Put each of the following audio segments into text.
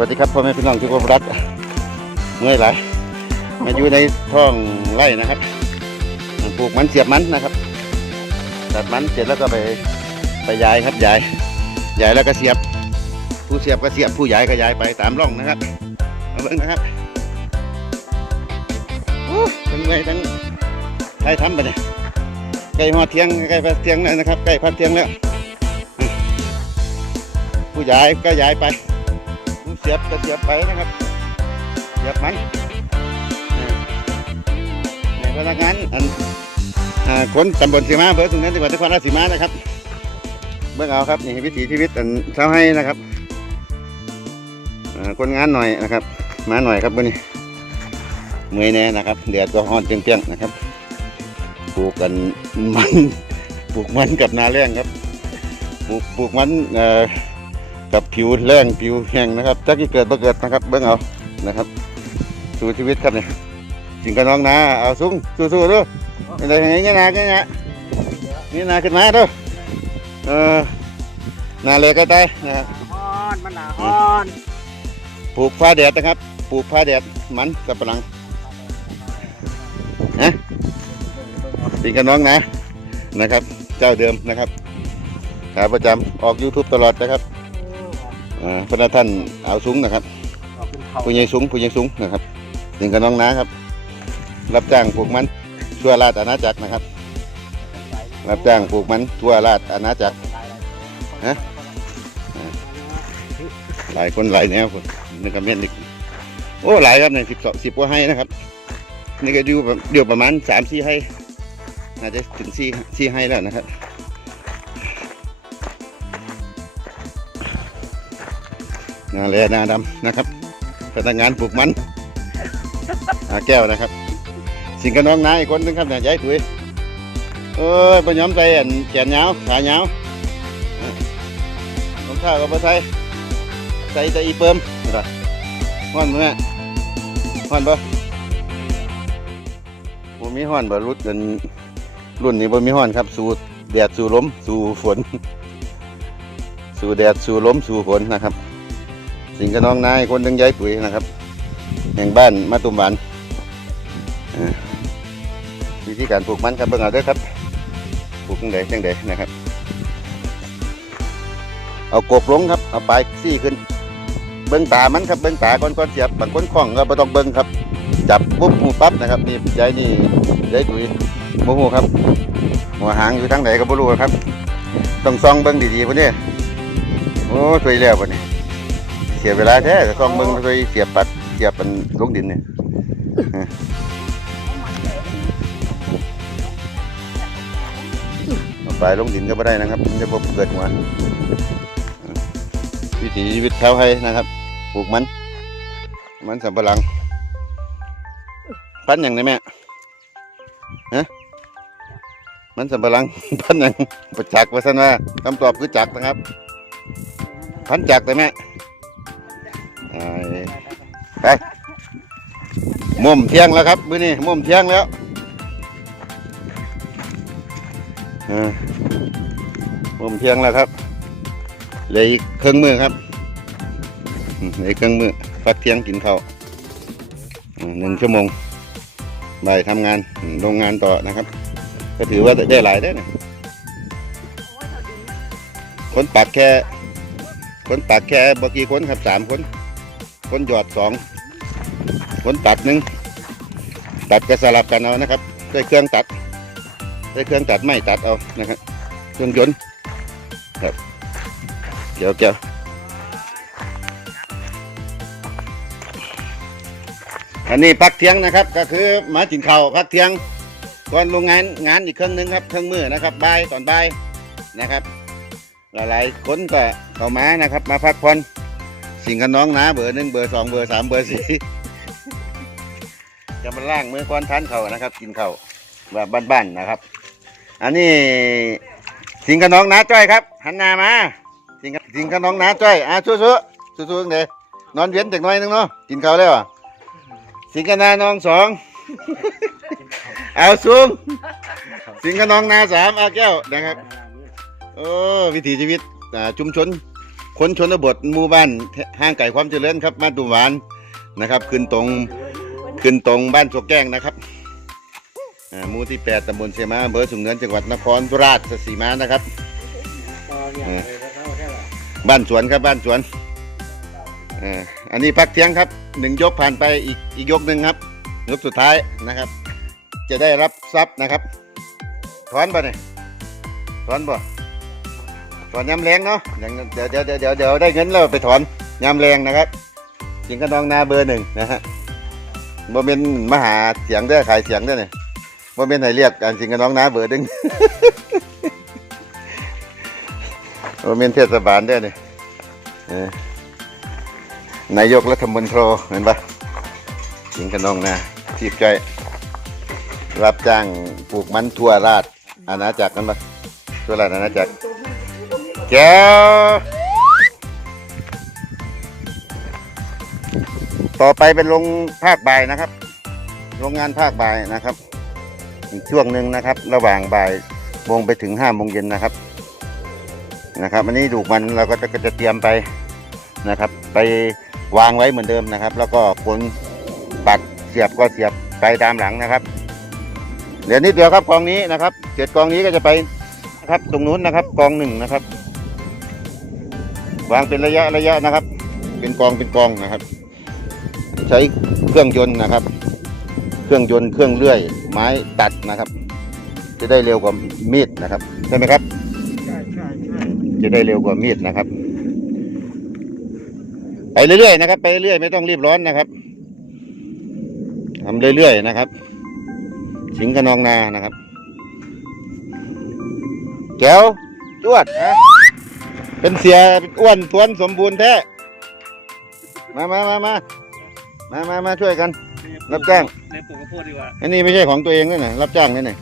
วัสดีครับพ่อแม่พี่น้องที่เคารพรักเมื่อยหลายมาอยู่ในท้องไร่นะครับปลูกมันเสียบมันนะครับตัดมันเสร็จแล้วก็ไปไปย้ายครับย้ายย้ายแล้วก็เสียบ ผู้เสียบก็เสียบผู้ย้ายก็ย้ายไปตามร่องนะครับมาเบิ่งนะครับทั้งเมื่อยทั้งใครทำไปเนี่ยใกล้หอเทียงใกล้พักเทียงแล้วนะครับใกล้พักเทียงแล้วผู้ย้ายก็ย้ายไป สียบก็เสียบไปนะครับเสียบมันอ่าในพนักงานอันอ่าคนตำบลสีมาอำเภอสุนทรจังหวัดนครราชสีมานะครับ เบิ่งเอาครับนี่วิถีชีวิตอันเช้าให้นะครับคนงานหน่อยนะครับ มาหน่อยครับวันนี้เมื่อยแน่นะครับเดือดก็ฮ้อนเปรี้ยงๆนะครับปลูกกันมันปลูกมันกับนาแรงครับปลูกปลูกมันเอ่อ กับผิวแรงผิวแห้งนะครับจักที่เกิดบ่เกิดนะครับเบิ่งเอานะครับ สู่ชีวิตครับเนี่ยจิงกับน้องนาเอาสูงสู้ๆดูอะไรอย่างเงี้ยนาเงี้ยนี่นาขึ้นมาดูเออนาเลยก็ได้นะครับฮ้อนมันหนาฮ้อนปลูกฟ้าแดดนะครับปลูกฟ้าแดดมันกับปะหลังนะจิงกับน้องนานะครับ เจ้าเดิมนะครับขาประจำออก YouTube ตลอดนะครับ อ่าพระท่านเอาสูงนะครับขอบคุณเขาผู้ใหญ่สูงผู้ใหญ่สูงนะครับถึงกับน้องนาครับ รับจ้างปลูกมันทั่วราชอาณาจักรนะครับ รับจ้างปลูกมันทั่วราชอาณาจักรฮะหลายคนหลายแนวคนนี่ก็เม่นอีกโอ้หลายครับเนี่ยสิบสองสิบกว่าให้นะครับนี่ก็อยู่เดียวประมาณสามสี่ให้น่าจะถึงสี่สี่ให้แล้วนะครับ นาแลนาดำนะครับพนักงานปลูกมันอาแก้วนะครับ สิงกับน้องนายอีกคนนึงครับเนี่ยยายถุยเอ้ยปย้อมใจอันแขนยาวขายาวรองเท้าก็บ่ใส่ใส่แต่อีเปิมนะฮ้อนบ่แม่ฮ้อนบ่บ่มีฮ้อนบ่รุ่นรุ่นนี้บ่มีฮ้อนครับ สู้แดดสู้ลมสู้ฝน สู้แดดสู้ลมสู้ฝนนะครับ สิงกับน้องนายคนนึงยายปุ๋ยนะครับ แห่งบ้านมาตุมหวานวิธีการปลูกมันครับเบิ่งเอาด้อครับปลูกจังใดจังใดนะครับ เอากบลงครับเอาปลายซี่ขึ้น เบิ่งตามันครับเบิ่งตาก่อนก่อนเสียบบางคนคล้องก็บ่ต้องเบิ่งครับ จับปุ๊บหูปั๊บนะครับนี่ยายนี่ยายตุ๋ยโมโหครับ หัวหางอยู่ทางไหนก็บ่รู้ครับ ต้องส่องเบิ่งดีๆพุ่นนี่โอ้สวยแล้วพุ่นนี่ เสียเวลาแท้ส่องเบิ่งสวยเสียบปัดเสียบมันลงดินเนี่ยเอาไปลงดินก็ไม่ได้นะครับจะบ่เกิดหัววิถีชีวิตชาวไทยนะครับปลูกมัน มันสำปะหลังปั้นอย่างไรแม่ฮะมันสำปะหลังปั้นอย่างประจักษ์ว่าสันว่าคำตอบคือจักนะครับ พันจักแต่แม่ ไปมุมเที่ยงแล้วครับมื้อนี้มุมเที่ยงแล้วอ่าผมเที่ยงแล้วครับเหลืออีกครึ่องมือครับเหลืออีกครึ่องมือพักเที่ยงกินข้าวหนึ่งชั่วโมงบ่ายทำงานโรงงานต่อนะครับ ก็ถือว่าได้หลายได้นะคนปักแค่คนปักแค่บกี่คนครับสามคน คนหยอดสองคนตัดหนึ่งตัดก็สลับกันเอานะครับด้วยเครื่องตัดใช้เครื่องตัดไม้ตัดเอานะครับเครื่องยนต์ครับเกี่ยวเกี่ยวอันนี้พักเที่ยงนะครับ ก็คือมากินข้าพักเที่ยงก่อนลงงานงานอีกเครื่องหนึงครับเครื่องมือนะครับบ่ายตอนบ่ายนะครับ หลายๆคนก็เข้ามานะครับ มาพักผ่อน สิ่งกับน้องนะ เบอร์หนึ่งเบอร์สองเบอร์สามเบอร์สี่จะมาล่างเมือก่อนทานเขานะครับ กินเขาแบบบ้านๆนะครับ อันนี้สิงกับน้องน้าจ้อยครับหันหน้ามาสิงกับสิงกับน้องน้าจ้อยอะสู้ๆสู้ๆเด้นอนเวียนจากน้อยนึงเนาะกินเขาวแล้วอะสิงกับนาน้องสองเอาสูงสิงกับน้องนาสามอาแก้วนะครับโอ้วิถีชีวิตชุมชน คนชนบทหมู่บ้านห่างไกลความเจริญครับบ้านตุ่มหวานนะครับ ขึ้นตรงขึ้นตรงบ้านโศกแก้งนะครับอ่าหมู่ที่8ตำบลเสมาอำเภอสูงเนินจังหวัดนครราชสีมานะครับตอนเนี่ยเลยนะครับแค่ไหนบ้านสวนครับบ้านสวนเอ่ออันนี้พักเที่ยงครับหนึ่งยกผ่านไปอีกอีกยกหนึ่งครับยกสุดท้ายนะครับ จะได้รับทรัพย์นะครับถอนป่ะเนี่ยถอนป่ะ ถอนยำแรงเนาะอย่างเดี๋ยวเดี๋ยวเดี๋ยวเดี๋ยวได้เงินแล้วไปถอนยำแรงนะครับสิงกระนองนาเบอร์หนึ่งนะฮะโมเมนมหาเสียงเด้ขายเสียงเด้เนี่ยโมเมนไหนเรียกการสิงกระนองนาเบอร์หนึ่งโมเมนเทศบาลเด้เนี่ยนายกรัฐมนตรีเห็นปะสิงกระนองนาทีบใจรับจ้างปลูกมันทั่วราชอาณาจักรกันปะทั่วราชอาณาจักร แก้วต่อไปเป็นโรงภาคบ่ายนะครับ โรงงานภาคบ่ายนะครับ อีกช่วงหนึ่งนะครับ ระหว่างบ่ายโมงไปถึงห้าโมงเย็นนะครับ นะครับอันนี้ดูกมันเราก็จะจะเตรียมไปนะครับ ไปวางไว้เหมือนเดิมนะครับ แล้วก็ขนปักเสียบก็เสียบไปตามหลังนะครับ เดี๋ยวนิดเดียวครับกองนี้นะครับเสร็จกองนี้ก็จะไปนะครับตรงนู้นนะครับ กองหนึ่งนะครับ วางเป็นระยะระยะนะครับ เป็นกองเป็นกองนะครับ ใช้เครื่องยนต์นะครับ เครื่องยนต์เครื่องเลื่อย ไม้ตัดนะครับ จะได้เร็วกว่ามีดนะครับใช่ไหมครับใช่ใช่ใช่จะได้เร็วกว่ามีดนะครับ ไปเรื่อยๆนะครับ ไปเรื่อยๆไม่ต้องรีบร้อนนะครับทำเรื่อยๆนะครับ สิงห์กระนองนานะครับแก้วจวดนะ เป็นเสียอ้วนท้วนสมบูรณ์แท้ มามามามามามามาช่วยกัน รับจ้าง ในปลูกข้าวโพดดีกว่าอันนี้ไม่ใช่ของตัวเองด้วยนะรับจ้างนี่นะ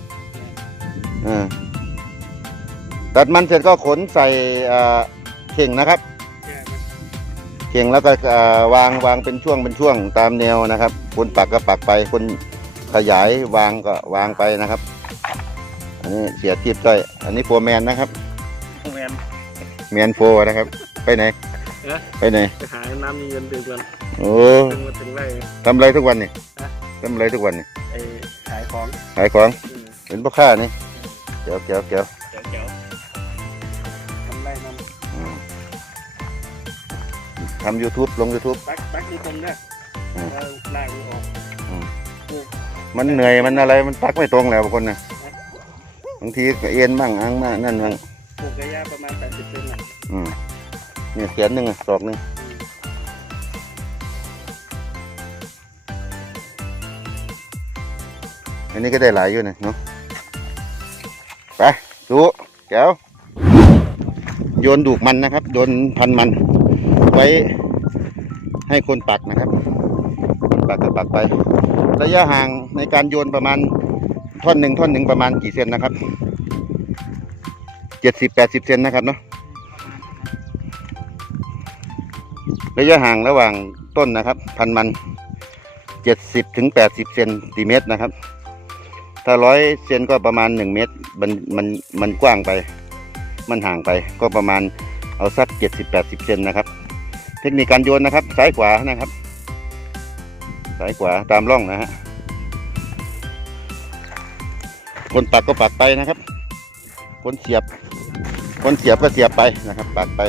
อ่าตัดมันเสร็จก็ขนใส่อ่าเข่งนะครับ ใช่เข่งแล้วก็อ่าวางวางเป็นช่วงเป็นช่วงตามแนวนะครับ คนปักก็ปักไป คนขยายวางก็วางไปนะครับ อันนี้เสียทีบจ้อย อันนี้โฟร์แมนนะครับพวกแมน แมนโฟนะครับ ไปไหน เอ๊ะ ไปไหน ไปหาน้ำมีเงินดื่มกันโอ้ถึงมาถึงไร ทำอะไรทุกวันนี่ฮะ ทำอะไรทุกวันนี่ไอ้ขายของขายของอืมเป็นพ่อค้านี่เกี่ยวเกี่ยวเกี่ยวเจ๋วเจ๋วทำไรมันอืมทำ YouTube ลง YouTube ปักปักอยู่ตรงเนี้ยอืม แล้วลากมันออกอืม ปลูกมันเหนื่อยมันอะไรมันปักไม่ตรงแล้วบางคนนะบางทีก็เอ็นบ้างอ้างบ้างนั่นบ้างปลูกระยะประมาณ 80เซ ขียนหนึ่งอะศอกหนึ่งอันนี้ก็ได้หลายอยู่นะเนาะไปดูแก้วโยนดูกมันนะครับโยนพันมัน ไว้ให้คนปักนะครับคนปักก็ปักไป ระยะห่างในการโยนประมาณท่อนหนึ่งท่อนหนึ่งประมาณกี่เซนนะครับเจ็ดสิบแปดสิบเซนนะครับเนาะ ระยะห่างระหว่างต้นนะครับ พันมันเจ็ดสิบถึงแปดสิบเซนติเมตรนะครับ ถ้าร้อยเซนก็ประมาณหนึ่งเมตรมันมันมันกว้างไป มันห่างไปก็ประมาณเอาสักเจ็ดสิบแปดสิบเซนนะครับ เทคนิคการโยนนะครับซ้ายขวานะครับซ้ายขวาตามร่องนะฮะคนปักก็ปักไปนะครับ คนเสียบ คนเสียบก็เสียบไปนะครับ ปักไป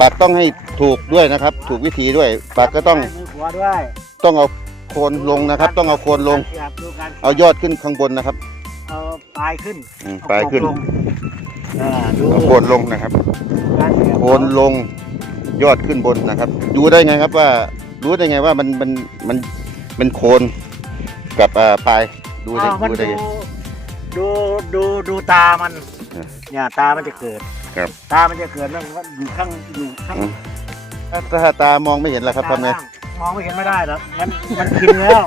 ปักต้องให้ถูกด้วยนะครับ ถูกวิธีด้วย ปักก็ต้องมือขวาด้วยต้องเอาโคนลงนะครับ ต้องเอาโคนลงเสียบดูการเอายอดขึ้นข้างบนนะครับ เอาปลายขึ้นอืมปลายขึ้น เอโคลงอ่าดูเอาโคนลงนะครับ การเสียบโคนลงยอดขึ้นบนนะครับ ดูได้ไงครับว่ารู้ได้ไงว่ามันมันมันมันโคนกับอ่าปลายดูได้อ้าวมันดูได้ดูไงดูดูดูตามัน อ่าเนี่ยตามันจะเกิด ครับตามันจะเกิดมันก็อยู่ข้างอยู่ข้างอืมถ้าถ้าตามองไม่เห็นแล้วครับทำไงตาล่างมองไม่เห็นไม่ได้หรอกมันมันกินแล้ว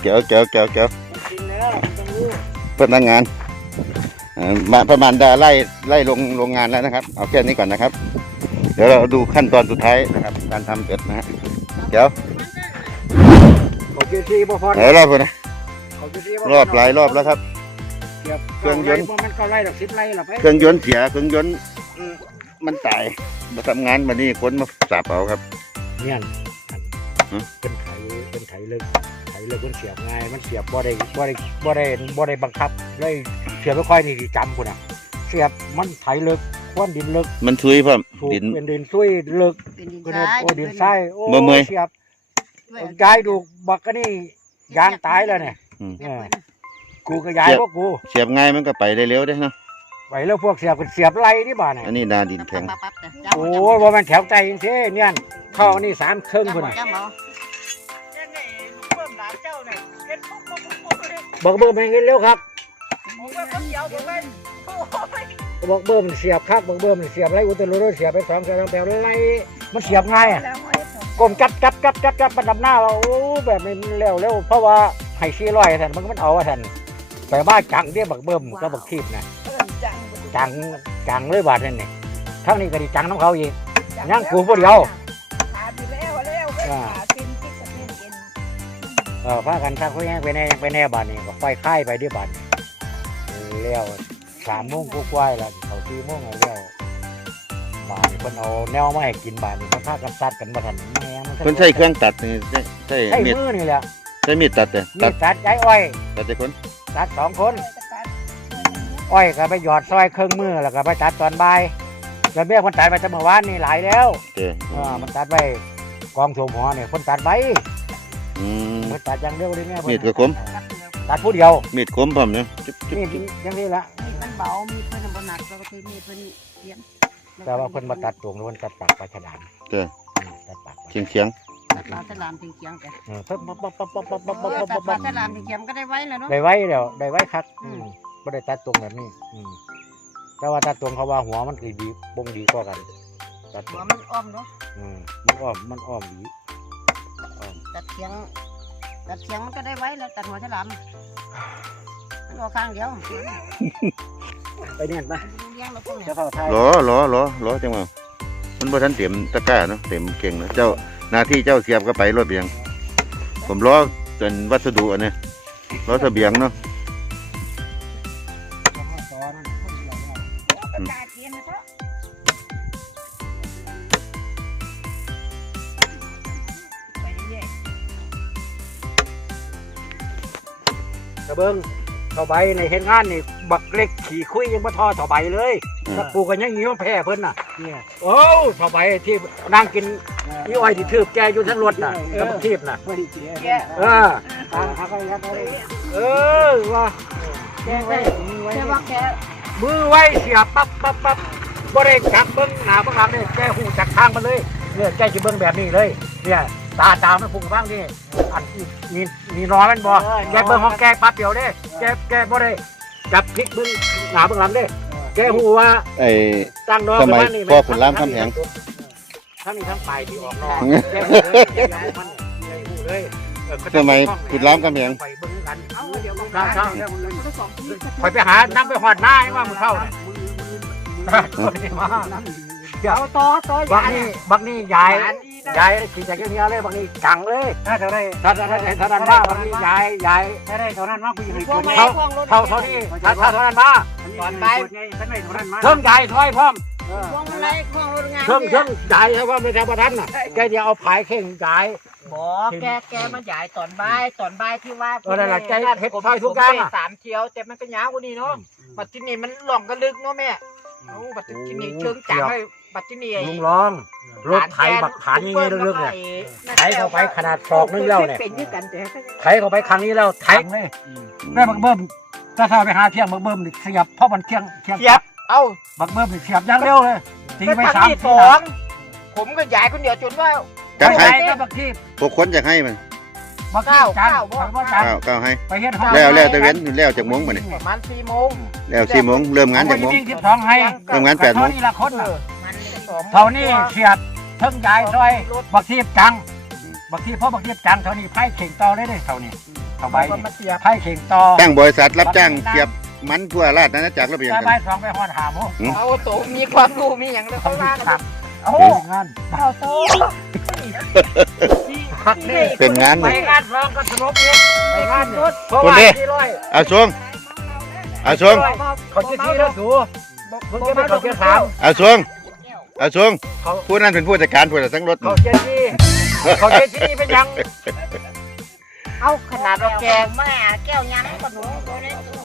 เกี่ยวเกี่ยวเกี่ยวเกี่ยวมันกินแล้วมันต้องรู้พนักงานเอ่อมาประมาณดาไล่ไล่ลงโรงงานแล้วนะครับ เอาแค่นี้ก่อนนะครับ เดี๋ยวเราดูขั้นตอนสุดท้ายนะครับ การทำเป็ดนะฮะเดี๋ยวโอเคซีบ่พอหลายรอบเลยนะโอเคซีบ่พรอบหลายรอบแล้วครับ เสียบเครื่องยนต์มันก็ไล่ดอกสิบไล่หรอไปเครื่องยนต์เสียเครื่องยนต์มันตายมาทำงานมานี่คนมาสาบเอาครับ เนี่ยหือเป็นไถเป็นไถเลิกไถเลิกมันเสียบง่ายมันเสียบบ่ได้บ่ได้บ่ได้บ่ได้บังคับเลยเสียบไม่ค่อยนี่สิจำพุ่นน่ะ เสียบมันไถเลิกควนดินเลิกมันทุยพร้อมถูกดิน เป็นดินซุยเลิกเป็นดินก็ทเลยรายโอ้ดินทรายโอ้บ่เมื่อย เสียบด้วยย้ายดูบักก็นี่ยางตายแล้วเนี่ยอืมเดี๋ยวเพิ่น กูก็ย้ายพวกกูเสียบง่ายมันก็ไปได้เร็วได้เนาะไปแล้วพวกเสียบก็เสียบไรนี่บ้านเนี่ยอันนี้นาดินแข็ง ปั๊บปั๊บปั๊บจ้ะโอ้ยว่ามันแถวใจจริงๆเนี่ยเข้านี่สามเครื่องพุ่นน่ะจ้ะหมอบอกเบอร์แม่งเร็วครับบอกเบอร์มันเสียบครับบอกเบอร์มันเสียบไรอุตลุรเสียบไปสองเสียบสองแถวไรมันเสียบง่ายอะกลมกัดกัดกัดกัดกัดมันดับหน้าว่าโอ้แบบนี้มันเร็วเร็วเพราะว่าไห้ซี่ร้อยแทนมันมันเอาแทน แต่ว่าจังเดียบักเบิ่มก็บักทีบนะจังจังเลยบาดนั่นนี่ทั้งนี้ก็ดีจังน้ำเขาอีกยังกูผู้เดียวเออพากันทักเขาแย่งไปแน่ยังไปแน่บาดนี้ก็ไฟค่ายไปที่บาดนี้เลี้ยวสามโมงกูกว้ายแล้วเขาสี่โมงแล้วเลี้ยวบาดนี้เพิ่นเอาแนวมาให้กินบาดนี้เพิ่นพากันตัดกันมาทันแม่มันเพิ่นใช้เครื่องตัดนี่ใช้ใช้ใช้มีดมือนี่แหละใช้มีดตัดแต่มีตัดตัดไก่อ้อยตัดแต่คน ตัดสองคนอ้อยก็ไปหยอดซอยเครื่องมือแล้วก็ไปตัดตอนบ่ายแล้วเบี้ยคนตัดไปแต่เมื่อวานนี่หลายแล้วเด้ออ่ามันตัดไปกองโถมหัวเนี่ยคนตัดไปอืมมันตัดอย่างเดียวเลยเนี่ยมีดกับคมตัดผู้เดียวมีดคมพร้อมเนี่ยจุ๊บจุ๊บนี่จุ๊บมีอย่างนี้ละมันเบามีเพิ่นบ่หนักปกติมีเพิ่นเสียงแต่ว่าเพิ่นมาตัดตรงแล้วเพิ่นตัดปากปลาฉลามเด้ออืมตัดปากปลาเคียงเคียงตัด ปลาสลามถึงเสียงจ้ะเออเพิ่นปั๊บปั๊บปั๊บปั๊บปั๊บปั๊บเอปั๊บอปั๊บตัดปั๊บปลาสลามถึงเสียงก็ได้ไว้แล้วเนาะ ได้ไว้เดี๋ยวได้ไว้ครับอืม ไม่ได้ตัดตรงแบบนี้ อืมแต่ว่าตัดตรงเขาว่าหัวมันคือดีบงดีกว่ากันตัดตหัรวงมันอ้อมเนาะอืมมันอ้อมมันอ้อมดีอ้อมตัดเสียงตัดเสียงมันก็ได้ไว้แล้วตัดหัวฉลามมันออกข้างเดียวไปเนี่ยไปเลี้ยงเราพวกเนี่ยเจ้าเฝ้าไทยรอรอรอรอจังหวะมันบ่ทันเต็มตะกร้าเนาะเต็มเก่งเนาะเจ้า หน้าที่เจ้าเสียบก็ไปรถเบียง ผมรอจนวัสดุอันนี้รอเสบียงเนาะอืมไปเรื่อยกระเบิ้งเท่าใบในเห็นงานนี่บักเล็กขี่คุยยังมาทอเท่าใบเลยอืมถ้าปลูกกันยังงี้มันแพ้เพิ่นน่ะโอ้เท่าใบที่นั่งกิน ยี่อ้อยที่ทืบแกอยู่ทั้งรถน่ะกับบักทีบน่ะๆแกะเออเออว่าแกะไว้แกะว่าแกะมือไว้เสียบปั๊บปั๊บปั๊บบ่ได้จักเบิ้งหน้าเบิ้งหลังเนี่ยแกหูจักทางมันเลยเนี่ยแกจะเบิ้งแบบนี้เลยเนี่ยตาตามันพุ่งฟังนี่อันมีมีน้อยมันบ่แกเบิ้งของแกปั๊บเดียวเด้แกแกบ่ได้จับพลิกเบิ้งหน้าเบิ้งหลังเด้แกหูว่าไอ้ตั้งนอกสมัยประาณนี้พ่อขุนรามคำแหง ทั้งนี้ทั้งปลายที่ออกนอกแกหูเลยแกหูมันแกหูเลยเออเขาจะสมัยขุดล้ามคำแหง ไปเบิ้งกันเอาเดี๋ยวมันครับครับเดี๋ยวมันก็สองที่คอยไปหาน้ำไปหอดหน้าให้ว่ามึงเข้าเนี่ยมาเอาต่อต่อบักนี่บักนี่ยายยายขี่จากเงี้ยเลยบักนี่จังเลยถ้าเท่าไรถ้าเท่าไรเท่านั้นมาบักนี่ยายยายถ้าได้เท่านั้นมาคุยให้พวกไม้เท่าพวกรถเท่าเท่านี้ถ้าเท่าเท่านั้นมาตอนไปเพิ่มยายถอยพร้อม พวกอะไรพวกรถงานเพิ่มเพิ่มยายให้ว่าไม่แถวประทันน่ะแกจะเอาผายเข่งยายบอกแกแกมันใหญ่ตอนบ่ายตอนบ่ายที่ว่าเออนั่นแหละแกเฮ็ดถอยทุกอย่างอะสามเที่ยวแต่มันก็ยาวกว่านี้เนาะบัดที่นี่มันหล่องกันลึกเนาะแม่เอาบัดที่นี่เชิงจังเลยบัดที่นี่ลุงร้องรถไถบักฐานยังไงเรื่องๆเนี่ยไถเข้าไปขนาดศอกนึงแล้วเนี่ยเป็นด้วยกันแต่ไถเข้าไปครั้งนี้แล้วไถเลยแม่บักเบิ้มถ้าเข้าไปหาเที่ยงบักเบิ้มนี่เสียบเพราะมันเที่ยงเที่ยงเทียบ เอ้าบักเบิ้มนี่เสียบอย่างเร็วเลยตีไปครั้งสามที่สอง ผมก็ย้ายคนเดียวจนว่ากักไปให้ก็บักทีบพวกคนอยากให้มันบักทีบจังเก้าบักว่าจังก้าวก้าวให้ ไปเฮ็ดห้องแล้วแล้วแต่เว้นแล้วจากโมงมาเนี่ยประมาณสี่โมงแล้วสี่โมงเริ่มงานจากโมงสิบสองให้เริ่มงานแปดโมง เท่านี้ละคนน่ะมันนี่เท่านี้เสียบเทิงยายซอย บักทีบจัง บักทีบเพราะบักทีบจังเท่านี้ไพ่เข่งต่อได้เลยเท่านี้เท่าใบก็นี่มาเสียบไพ่เข่งต่อตั้งบริษัทรับจ้างเสียบ มันทั่วราชอาณาจักรแล้วเป็นยังแต่ไงใบสองไปหอดหาโมงเอาโตมีความรู้มีอย่างเลยเขาว่ากัน โอ้งานเอาโตเป็นงานไปเลยงานร้องก็สนุกอีกไปงานรถเพราะคนว่าเด้ที่ร้อยเอาชวงเอาชวงเขาจะที่แล้วสูเพิ่งจะไปเขาจะถามเอาชวงเอาชงเขาผู้นั้นเป็นผู้จัดการผู้จัดทั้งรถเขาเจนี่เขาเจนี่เป็นยัง เอาขนาดเราแกงแม่แก้วยังก็หนูตัวนี้